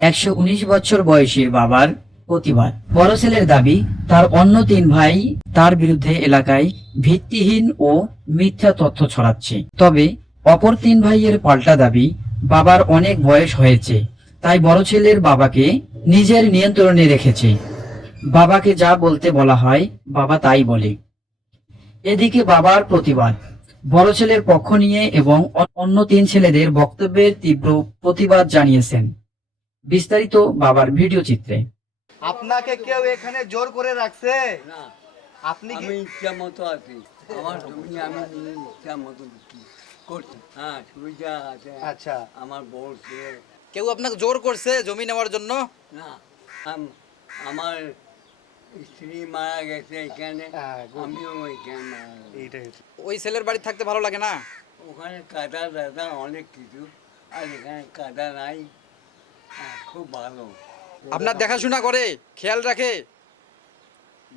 119 বছর বয়সী বাবার প্রতিবাদ। বড় ছেলের দাবি, তার অন্য 3 ভাই তার বিরুদ্ধে এলাকায় ভিত্তিহীন ও মিথ্যা তথ্য ছড়াচ্ছে। তবে অপর 3 ভাইয়ের পাল্টা দাবি, বাবার অনেক বয়স হয়েছে, তাই বড় ছেলের বাবাকে নিজের নিয়ন্ত্রণে রেখেছে। বাবাকে যা বলতে বলা হয় বাবা তাই বলে। এদিকে বাবার প্রতিবাদ, বড় ছেলের পক্ষ নিয়ে এবং অন্য 3 ছেলেদের বক্তব্যের তীব্র প্রতিবাদ জানিয়েছেন। বিস্তারিত বাবার ভিডিও চিত্রে। আপনাকে কেউ এখানে জোর করে রাখছে না, আপনি কি আমি ইচ্ছা মতো আছি। আমার জমি আমি নিয়ে ইচ্ছা মতো বিক্রি করছি। হ্যাঁ, সুবিধা আছে। আচ্ছা আমার বড় ছেলে কেউ আপনাকে জোর করছে জমি নেওয়ার জন্য? না, আমার স্ত্রী মারা গেছে এখানে, হ্যাঁ, আমিও এখানে মারা গেছি। এইটাই ওই ছেলের বাড়ি থাকতে ভালো লাগে না? ওখানে কাদা দাদা অনেক কিছু, আর এখানে কাদা নাই। হ্যাঁ, খুব ভালো। আপনার দেখাশোনা করে, খেয়াল রাখে?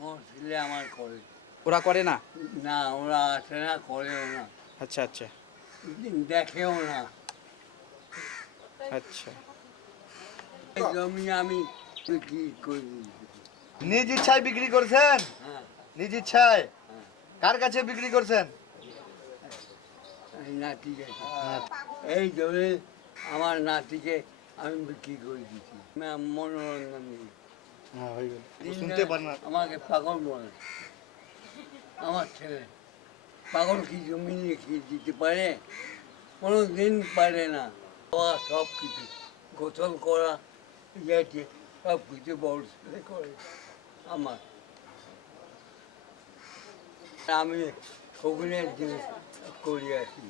বড় ছেলে আমার করে। ওরা করে না? না, ওরা আসে না, করেও না, আচ্ছা আচ্ছা দেখেও না। আচ্ছা। এই জমি আমি বিক্রি করে দিয়েছি। নিজ ইচ্ছায় বিক্রি করছেন? হ্যাঁ, নিজ ইচ্ছায়? হ্যাঁ। কার কাছে বিক্রি করছেন? এই নাতিকে, এই ধরে আমার নাতিকে আমি বিক্রি করে দিচ্ছি। মনোরঞ্জন নেই। শুনতে পারেন না। আমাকে পাগল বলে। আমার ছেলে পাগল কি জমি লিখিয়ে দিতে পারে? কোনো দিন পারে না। বাবা সব কিছু গোসল করা ইয়েছে সব কিছু বড় ছেলে করে আমার। আমি শগুনের জিনিস করি আসি।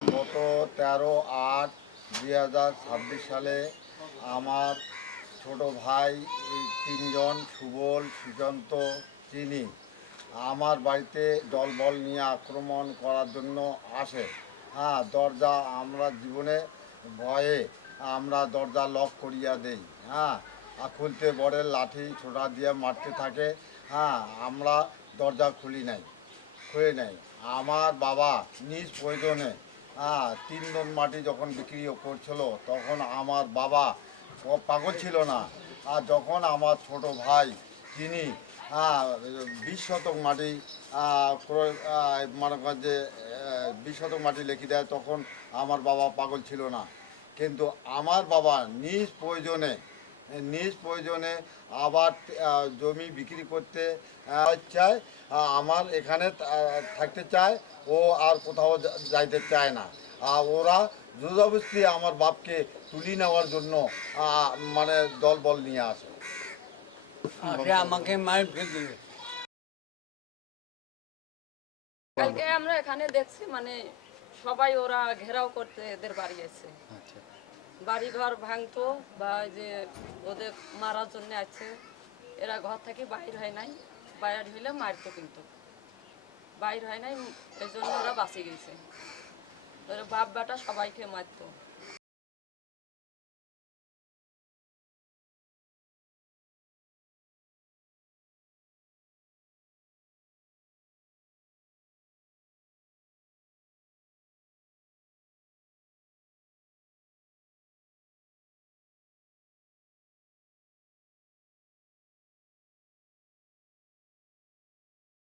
গত 13/8/2026 সালে আমার ছোট ভাই এই 3 জন সুবল, সুজন্ত, চিনি আমার বাড়িতে দলবল নিয়ে আক্রমণ করার জন্য আসে। হ্যাঁ, দরজা আমরা জীবনে ভয়ে আমরা দরজা লক করিয়া দেই। হ্যাঁ, আর খুলতে বড়ের লাঠি ছোটা দিয়ে মারতে থাকে। হ্যাঁ, আমরা দরজা খুলে নাই। আমার বাবা নিজ প্রয়োজনে 3 টন মাটি যখন বিক্রি করছিল তখন আমার বাবা পাগল ছিল না। আর যখন আমার ছোট ভাই তিনি 20 শতক মাটি মনে করেন যে 20 শতক মাটি লিখে দেয়, তখন আমার বাবা পাগল ছিল না। কিন্তু আমার বাবা নিজ প্রয়োজনে আবার জমি বিক্রি করতে চায়, আমার এখানে থাকতে চায়, ও আর কোথাও যাইতে চায় না। ওরা জোরজবরদস্তি আমার বাপকে তুলি নেওয়ার জন্য মানে দলবল নিয়ে আসে। আমাকে মার ফেলবে। কালকে আমরা এখানে দেখছি মানে সবাই ওরা ঘেরাও করতে এদের বাড়ি আছে, বাড়ি ঘর ভাঙতো বা যে ওদের মারার জন্য আছে। এরা ঘর থেকে বাইর হয় নাই, বাইর হইলে মারতো, কিন্তু বাইর হয় নাই, এই জন্য ওরা বাঁচি গেছে। ওরা বাপ বেটা সবাইকে মারতো।